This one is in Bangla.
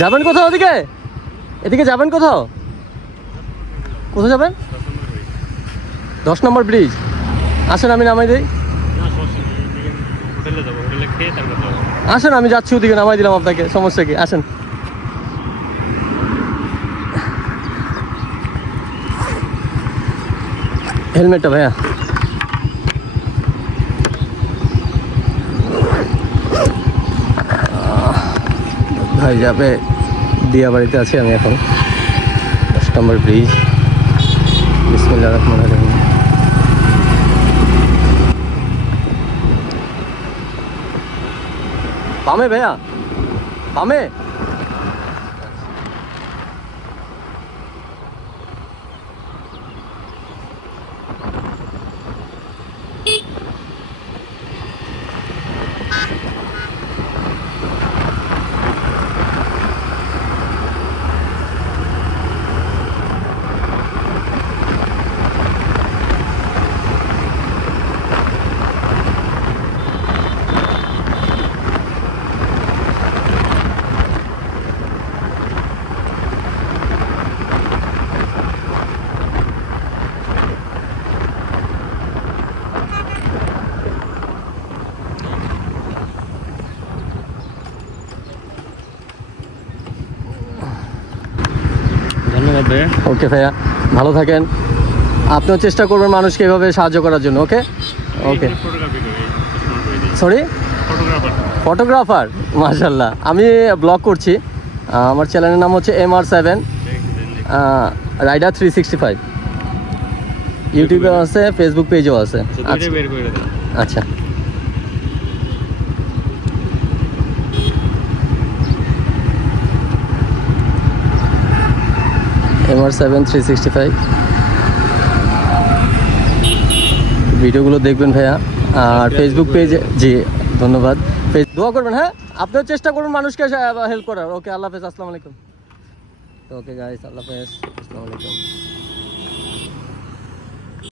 যাবেন কোথাও ওদিকে? এদিকে যাবেন কোথাও? কোথাও যাবেন? দশ নম্বর ব্রিজ। আসেন আমি নামাই দিই। আসেন আমি যাচ্ছি ওদিকে নামাই দিলাম আপনাকে সমস্যা কি? আসেন। হেলমেটটা ভাইয়া। ভাই যাবে দিয়া বাড়িতে আছি আমি এখন। দশ নম্বর ব্রিজ বিসমিল্লা বামে ভাইয়া? বামে? ধন্যবাদ ওকে ভাইয়া ভালো থাকেন। আপনিও চেষ্টা করবেন মানুষকে এভাবে সাহায্য করার জন্য ওকে ওকে সরি ফটোগ্রাফার মাশাল্লাহ আমি ব্লগ করছি। আমার চ্যানেলের নাম হচ্ছে M R seven rider three sixty five ইউটিউবেও আছে ফেসবুক পেজেও আছে। দুইটা আচ্ছা। বের করে দেন আচ্ছা M R seven three sixty five ভিডিওগুলো দেখবেন ভাইয়া। আর ফেসবুক পেজে জি, ধন্যবাদ। দোয়া করবেন হ্যাঁ? আপনিও চেষ্টা করুন মানুষকে হেল্প করার। ওকে, আল্লাহ হাফেজ, আসসালামু আলাইকুম। ওকে গাইস আল্লাহ হাফেজ, আসসালামু আলাইকুম।